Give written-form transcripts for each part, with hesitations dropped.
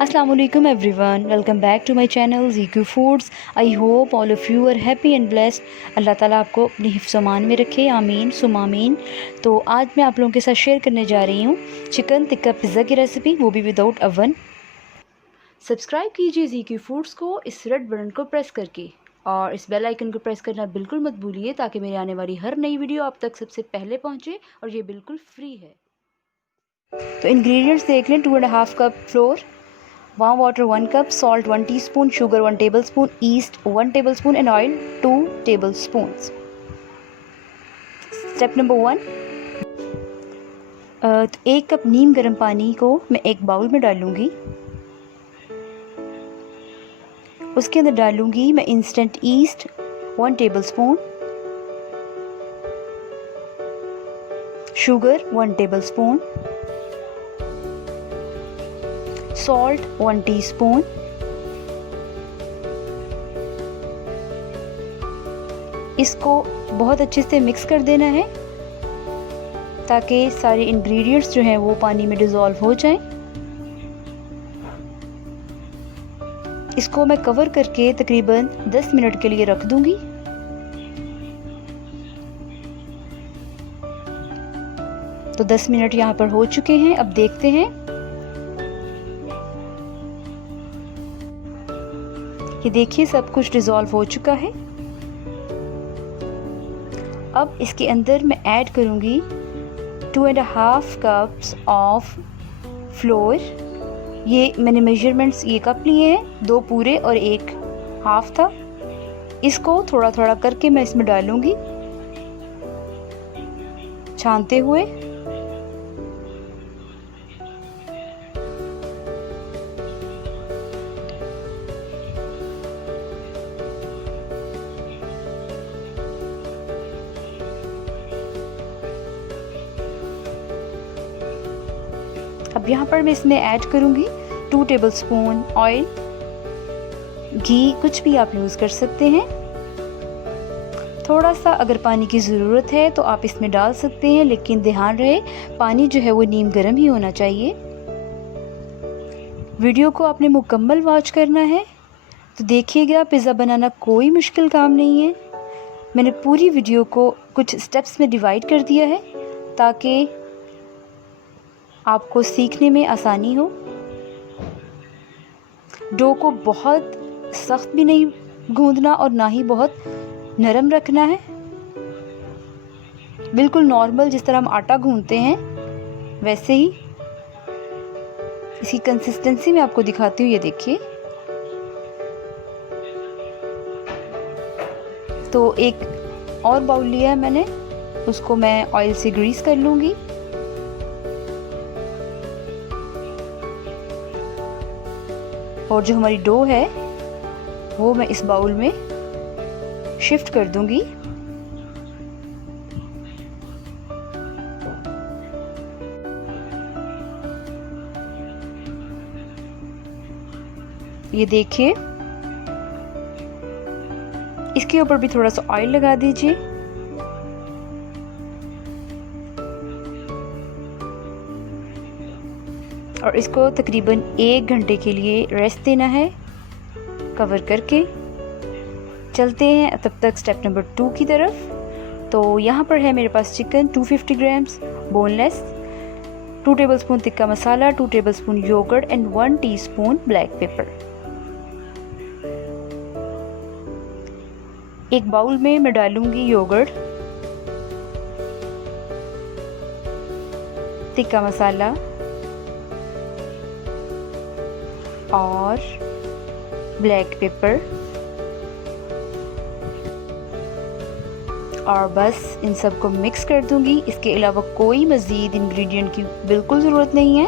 Assalamualaikum everyone, welcome back to my channel ZQ Foods. I hope all of you are happy and blessed. अल्लाह ताला आपको अपनी हिफ्ज़-ओ-मान में रखे, आमीन सुम आमीन। तो आज मैं आप लोगों के साथ शेयर करने जा रही हूँ चिकन टिक्का पिज़्ज़ा की रेसिपी, वो भी विदाउट अवन। सब्सक्राइब कीजिए ZQ Foods को इस रेड बटन को प्रेस करके और इस बेल आइकन को प्रेस करना बिल्कुल मत भूलिए ताकि मेरे आने वाली हर नई वीडियो आप तक सबसे पहले पहुँचे और ये बिल्कुल फ्री है। तो इंग्रेडिएंट्स देख लें। 2.5 cup floor, warm water 1 cup, salt 1 teaspoon, sugar 1 tablespoon, yeast 1 tablespoon and oil 2 tablespoons. Step number 1, 1 cup नीम गर्म पानी को मैं एक बाउल में डालूंगी। उसके अंदर डालूंगी मैं instant east 1 tablespoon, sugar 1 tablespoon, salt 1 teaspoon, इसको बहुत अच्छे से मिक्स कर देना है ताकि सारे इंग्रेडिएंट्स जो हैं वो पानी में डिज़ोल्व हो जाएं। इसको मैं कवर करके तकरीबन 10 मिनट के लिए रख दूंगी। तो 10 मिनट यहाँ पर हो चुके हैं। अब देखते हैं। ये देखिए सब कुछ डिज़ोल्व हो चुका है। अब इसके अंदर मैं ऐड करूँगी 2.5 कप्स ऑफ फ्लोर। ये मैंने मेजरमेंट्स ये कप लिए हैं, 2 पूरे और 1 हाफ था। इसको थोड़ा थोड़ा करके मैं इसमें डालूँगी छानते हुए। अब यहाँ पर मैं इसमें ऐड करूँगी 2 टेबलस्पून ऑयल, घी कुछ भी आप यूज़ कर सकते हैं। थोड़ा सा अगर पानी की ज़रूरत है तो आप इसमें डाल सकते हैं, लेकिन ध्यान रहे पानी जो है वो नीम गर्म ही होना चाहिए। वीडियो को आपने मुकम्मल वॉच करना है। तो देखिएगा, पिज़्ज़ा बनाना कोई मुश्किल काम नहीं है। मैंने पूरी वीडियो को कुछ स्टेप्स में डिवाइड कर दिया है ताकि आपको सीखने में आसानी हो। डो को बहुत सख्त भी नहीं गूंदना और ना ही बहुत नरम रखना है। बिल्कुल नॉर्मल जिस तरह हम आटा गूंदते हैं वैसे ही। इसकी कंसिस्टेंसी मैं आपको दिखाती हूँ, ये देखिए। तो एक और बाउल लिया है मैंने, उसको मैं ऑयल से ग्रीस कर लूँगी। और जो हमारी डो है वो मैं इस बाउल में शिफ्ट कर दूंगी। ये देखिए, इसके ऊपर भी थोड़ा सा ऑयल लगा दीजिए। और इसको तकरीबन 1 घंटे के लिए रेस्ट देना है कवर करके। चलते हैं तब तक स्टेप नंबर 2 की तरफ। तो यहाँ पर है मेरे पास chicken 250 grams boneless, 2 tablespoon tikka masala, 2 tablespoon yogurt and 1 teaspoon black pepper. एक बाउल में मैं डालूंगी योगर्ट, तिक्का मसाला और ब्लैक पेपर, और बस इन सब को मिक्स कर दूंगी। इसके अलावा कोई मज़ीद इंग्रेडिएंट की बिल्कुल ज़रूरत नहीं है।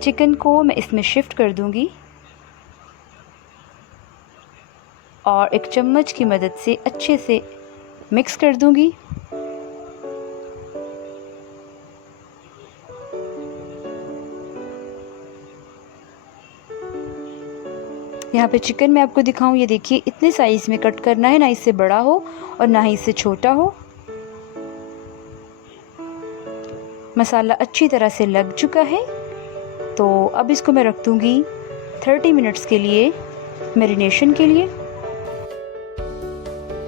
चिकन को मैं इसमें शिफ्ट कर दूंगी और एक चम्मच की मदद से अच्छे से मिक्स कर दूंगी। यहाँ पे चिकन मैं आपको दिखाऊं, ये देखिए इतने साइज़ में कट करना है, ना इससे बड़ा हो और ना ही इससे छोटा हो। मसाला अच्छी तरह से लग चुका है, तो अब इसको मैं रख दूँगी 30 मिनट्स के लिए मैरिनेशन के लिए।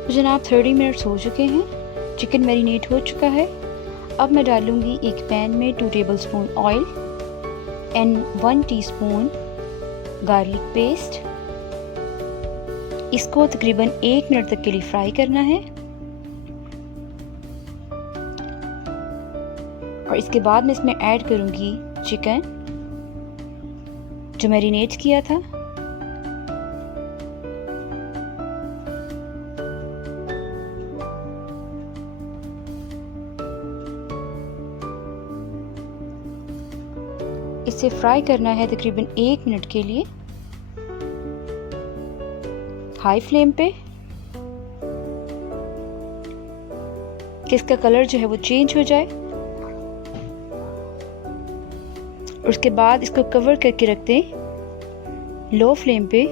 तो जनाब 30 मिनट्स हो चुके हैं, चिकन मैरिनेट हो चुका है। अब मैं डालूँगी एक पैन में 2 tablespoon oil and 1 teaspoon garlic paste. इसको तकरीबन 1 मिनट तक के लिए फ्राई करना है और इसके बाद मैं इसमें ऐड करूँगी चिकन जो मैरिनेट किया था। इसे फ्राई करना है तकरीबन 1 मिनट के लिए हाई फ्लेम पे, कि इसका कलर जो है वो चेंज हो जाए। उसके बाद इसको कवर करके रख दें लो फ्लेम पे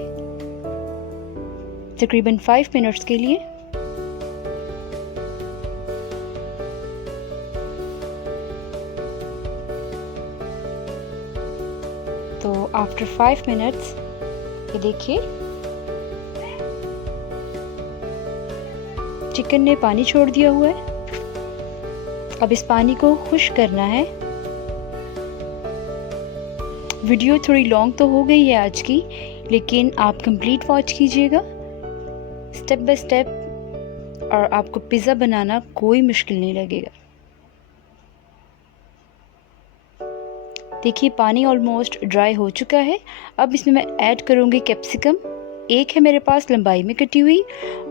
तकरीबन 5 मिनट्स के लिए। तो आफ्टर 5 मिनट्स ये देखिए चिकन ने पानी छोड़ दिया हुआ है। अब इस पानी को खुश्क करना है। वीडियो थोड़ी लॉन्ग तो हो गई है आज की, लेकिन आप कंप्लीट वॉच कीजिएगा स्टेप बाय स्टेप और आपको पिज़्ज़ा बनाना कोई मुश्किल नहीं लगेगा। देखिए पानी ऑलमोस्ट ड्राई हो चुका है। अब इसमें मैं ऐड करूँगी कैप्सिकम। एक है मेरे पास लंबाई में कटी हुई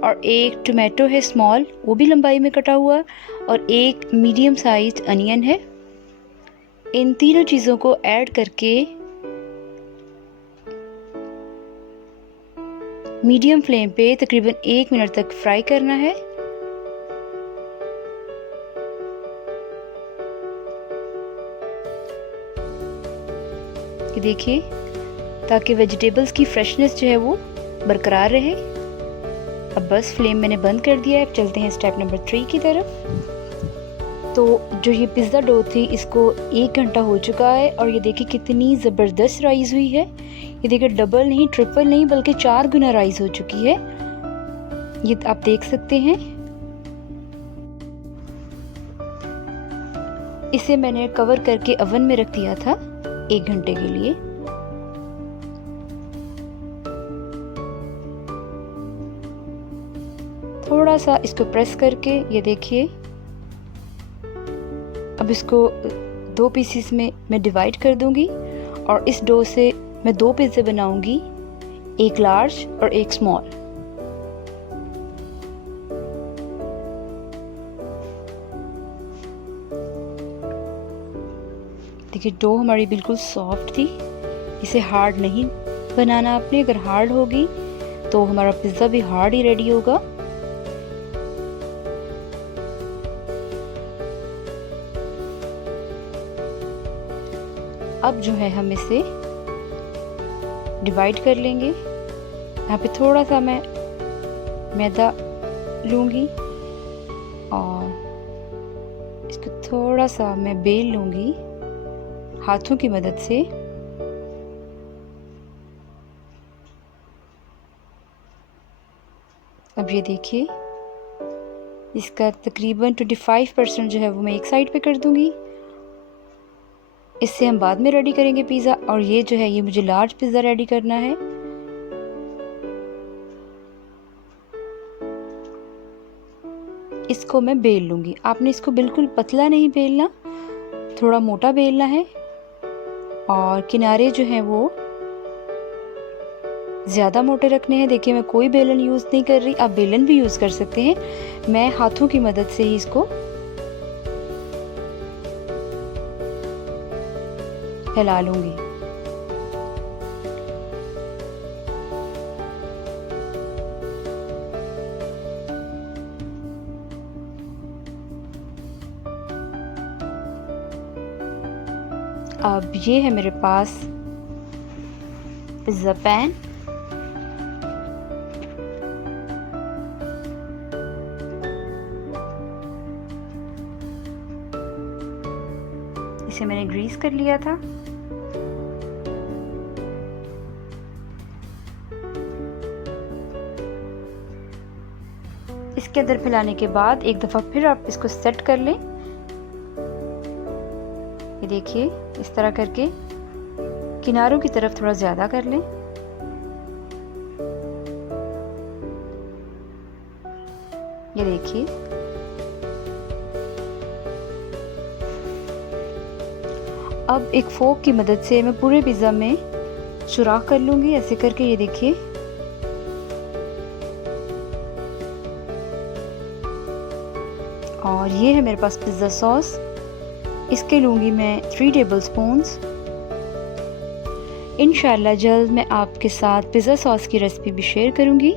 और एक टोमेटो है स्मॉल, वो भी लंबाई में कटा हुआ, और एक मीडियम साइज अनियन है। इन तीनों चीज़ों को ऐड करके मीडियम फ्लेम पे तकरीबन 1 मिनट तक फ्राई करना है। ये देखिए ताकि वेजिटेबल्स की फ्रेशनेस जो है वो बरकरार रहे। अब बस फ्लेम मैंने बंद कर दिया है। अब चलते हैं स्टेप नंबर 3 की तरफ। तो जो ये पिज़्ज़ा डो थी इसको 1 घंटा हो चुका है और ये देखिए कितनी ज़बरदस्त राइज़ हुई है। ये देखिए डबल नहीं, ट्रिपल नहीं, बल्कि 4 गुना राइज़ हो चुकी है। ये आप देख सकते हैं। इसे मैंने कवर करके ओवन में रख दिया था 1 घंटे के लिए। थोड़ा सा इसको प्रेस करके ये देखिए अब इसको 2 पीसीस में मैं डिवाइड कर दूंगी और इस डो से मैं 2 पिज़्ज़े बनाऊंगी, एक लार्ज और एक स्मॉल। देखिए डो हमारी बिल्कुल सॉफ्ट थी, इसे हार्ड नहीं बनाना आपने। अगर हार्ड होगी तो हमारा पिज़्ज़ा भी हार्ड ही रेडी होगा। अब जो है हम इसे डिवाइड कर लेंगे। यहाँ पे थोड़ा सा मैं मैदा लूँगी और इसको थोड़ा सा मैं बेल लूँगी हाथों की मदद से। अब ये देखिए इसका तकरीबन 25% जो है वो मैं एक साइड पे कर दूँगी। इससे हम बाद में रेडी करेंगे पिज़्ज़ा। और ये जो है ये मुझे लार्ज पिज़्ज़ा रेडी करना है। इसको मैं बेल लूँगी। आपने इसको बिल्कुल पतला नहीं बेलना, थोड़ा मोटा बेलना है और किनारे जो हैं वो ज़्यादा मोटे रखने हैं। देखिए मैं कोई बेलन यूज़ नहीं कर रही, आप बेलन भी यूज़ कर सकते हैं। मैं हाथों की मदद से ही इसको फैला लूँगी। अब ये है मेरे पास पिज़्ज़ा पैन से मैंने ग्रीस कर लिया था। इसके अंदर फैलाने के बाद एक दफ़ा फिर आप इसको सेट कर लें। ये देखिए इस तरह करके किनारों की तरफ थोड़ा ज़्यादा कर लें। ये देखिए अब एक फोक की मदद से मैं पूरे पिज़्ज़ा में सुराख कर लूँगी ऐसे करके। ये देखिए और ये है मेरे पास पिज़्ज़ा सॉस। इसके लूँगी मैं 3 टेबलस्पून्स। इंशाल्लाह जल्द मैं आपके साथ पिज़्ज़ा सॉस की रेसिपी भी शेयर करूँगी।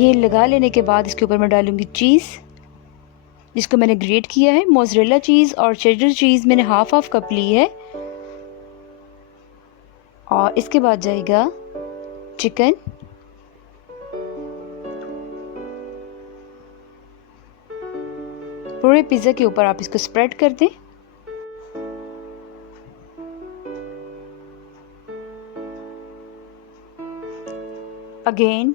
ये लगा लेने के बाद इसके ऊपर मैं डालूँगी चीज़, जिसको मैंने ग्रेट किया है। मोज़रेला चीज़ और चेडर चीज़ मैंने हाफ कप ली है। और इसके बाद जाएगा चिकन, पूरे पिज़्ज़ा के ऊपर आप इसको स्प्रेड कर दें। अगेन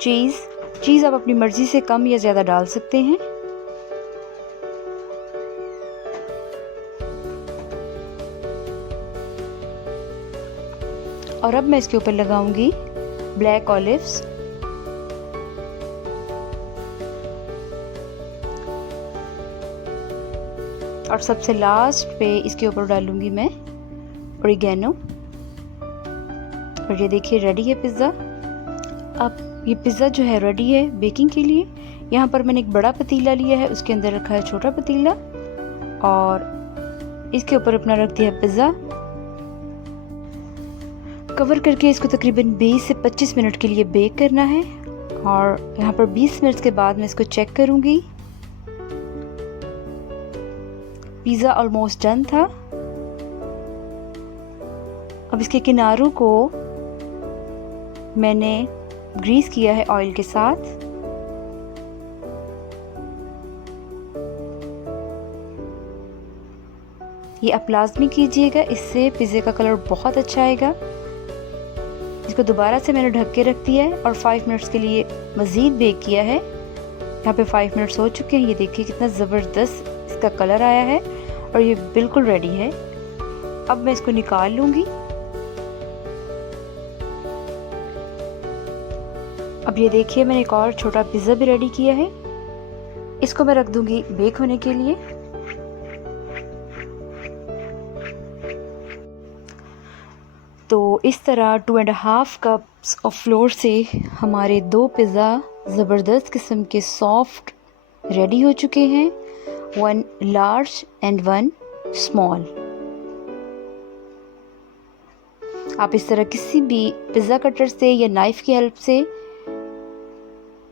चीज़ आप अपनी मर्ज़ी से कम या ज़्यादा डाल सकते हैं। और अब मैं इसके ऊपर लगाऊंगी ब्लैक ऑलिव्स। और सबसे लास्ट पे इसके ऊपर डालूंगी मैं ओरिगेनो। और ये देखिए रेडी है पिज़्ज़ा। अब ये पिज़्ज़ा जो है रेडी है बेकिंग के लिए। यहाँ पर मैंने एक बड़ा पतीला लिया है, उसके अंदर रखा है छोटा पतीला और इसके ऊपर अपना रख दिया पिज़्ज़ा। कवर करके इसको तकरीबन 20 से 25 मिनट के लिए बेक करना है। और यहाँ पर 20 मिनट के बाद मैं इसको चेक करूँगी। पिज़्ज़ा ऑलमोस्ट डन था। अब इसके किनारों को मैंने ग्रीस किया है ऑयल के साथ। ये आप लाजमी कीजिएगा, इससे पिज़्ज़े का कलर बहुत अच्छा आएगा। इसको दोबारा से मैंने ढक के रख दिया है और 5 मिनट्स के लिए मज़ीद बेक किया है। यहाँ पे 5 मिनट्स हो चुके हैं। ये देखिए कितना ज़बरदस्त इसका कलर आया है और ये बिल्कुल रेडी है। अब मैं इसको निकाल लूँगी। अब ये देखिए मैंने एक और छोटा पिज़्ज़ा भी रेडी किया है। इसको मैं रख दूँगी बेक होने के लिए। तो इस तरह 2.5 कप्स ऑफ फ्लोर से हमारे 2 पिज़्ज़ा ज़बरदस्त किस्म के सॉफ्ट रेडी हो चुके हैं। 1 लार्ज एंड 1 स्मॉल। आप इस तरह किसी भी पिज़्ज़ा कटर से या नाइफ़ की हेल्प से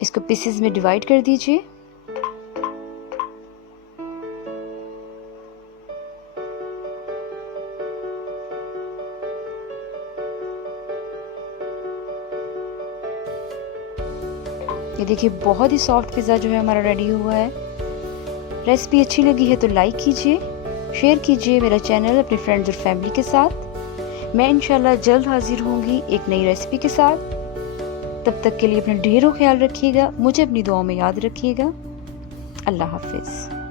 इसको पीसेस में डिवाइड कर दीजिए। ये देखिए बहुत ही सॉफ्ट पिज़्ज़ा जो है हमारा रेडी हुआ है। रेसिपी अच्छी लगी है तो लाइक कीजिए, शेयर कीजिए मेरा चैनल अपने फ्रेंड्स और फैमिली के साथ। मैं इंशाल्लाह जल्द हाजिर होंगी एक नई रेसिपी के साथ। तब तक के लिए अपना ढेरों ख्याल रखिएगा, मुझे अपनी दुआओं में याद रखिएगा। अल्लाह हाफिज़।